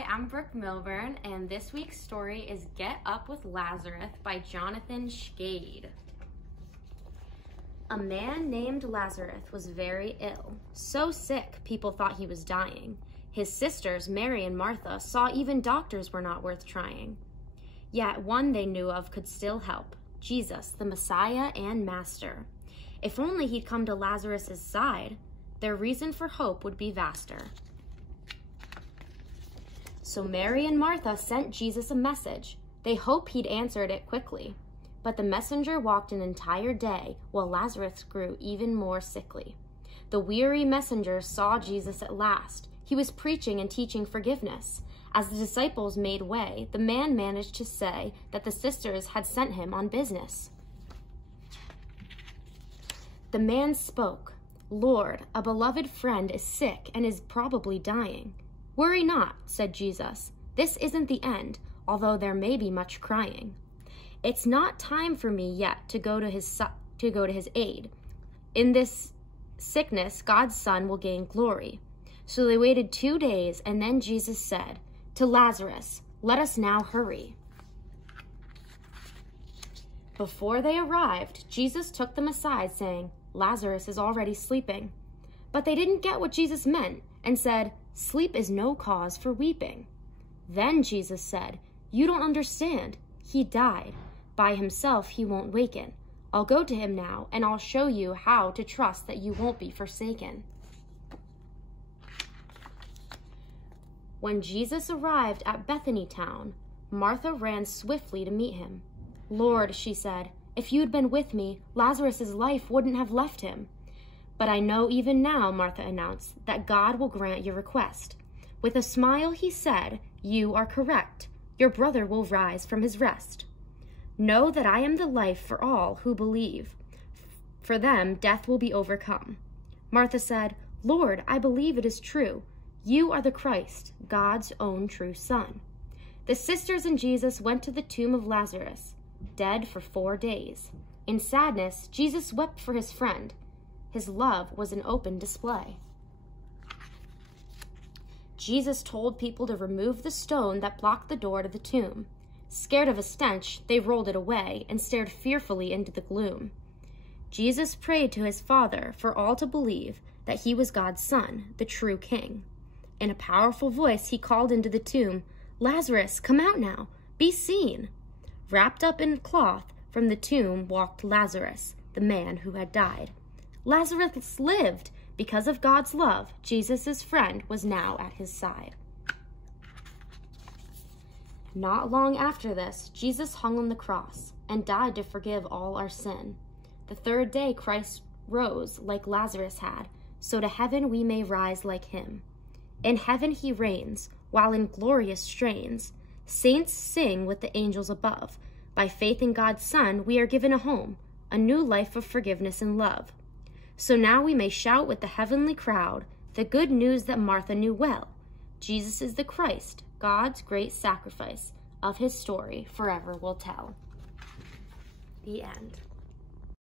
Hi, I'm Brooke Milburn, and this week's story is Get Up with Lazarus by Jonathan Schkade. A man named Lazarus was very ill, so sick people thought he was dying. His sisters, Mary and Martha, saw even doctors were not worth trying. Yet one they knew of could still help, Jesus, the Messiah and Master. If only he'd come to Lazarus' side, their reason for hope would be vaster. So Mary and Martha sent Jesus a message. They hoped he'd answered it quickly. But the messenger walked an entire day while Lazarus grew even more sickly. The weary messenger saw Jesus at last. He was preaching and teaching forgiveness. As the disciples made way, the man managed to say that the sisters had sent him on business. The man spoke, "Lord, a beloved friend is sick and is probably dying." "Worry not," said Jesus. "This isn't the end, although there may be much crying. It's not time for me yet to go to his aid. In this sickness, God's Son will gain glory." So they waited 2 days, and then Jesus said to Lazarus, "Let us now hurry." Before they arrived, Jesus took them aside, saying, "Lazarus is already sleeping." But they didn't get what Jesus meant and said, "Sleep is no cause for weeping." Then Jesus said, "You don't understand. He died. By himself he won't waken. I'll go to him now, and I'll show you how to trust that you won't be forsaken." When Jesus arrived at Bethany town, Martha ran swiftly to meet him. "Lord," she said, "if you'd been with me, Lazarus' life wouldn't have left him." "But I know even now," Martha announced, "that God will grant your request." With a smile he said, "You are correct. Your brother will rise from his rest. Know that I am the life for all who believe. For them, death will be overcome." Martha said, "Lord, I believe it is true. You are the Christ, God's own true Son." The sisters and Jesus went to the tomb of Lazarus, dead for 4 days. In sadness, Jesus wept for his friend. His love was an open display. Jesus told people to remove the stone that blocked the door to the tomb. Scared of a stench, they rolled it away and stared fearfully into the gloom. Jesus prayed to his Father for all to believe that he was God's Son, the true King. In a powerful voice, he called into the tomb, "Lazarus, come out now, be seen." Wrapped up in cloth, from the tomb walked Lazarus, the man who had died. Lazarus lived. Because of God's love, Jesus' friend was now at his side. Not long after this, Jesus hung on the cross and died to forgive all our sin. The 3rd day, Christ rose like Lazarus had, so to heaven we may rise like him. In heaven he reigns, while in glorious strains, saints sing with the angels above. By faith in God's Son, we are given a home, a new life of forgiveness and love. So now we may shout with the heavenly crowd the good news that Martha knew well. Jesus is the Christ, God's great sacrifice. Of his story forever we'll tell. The end.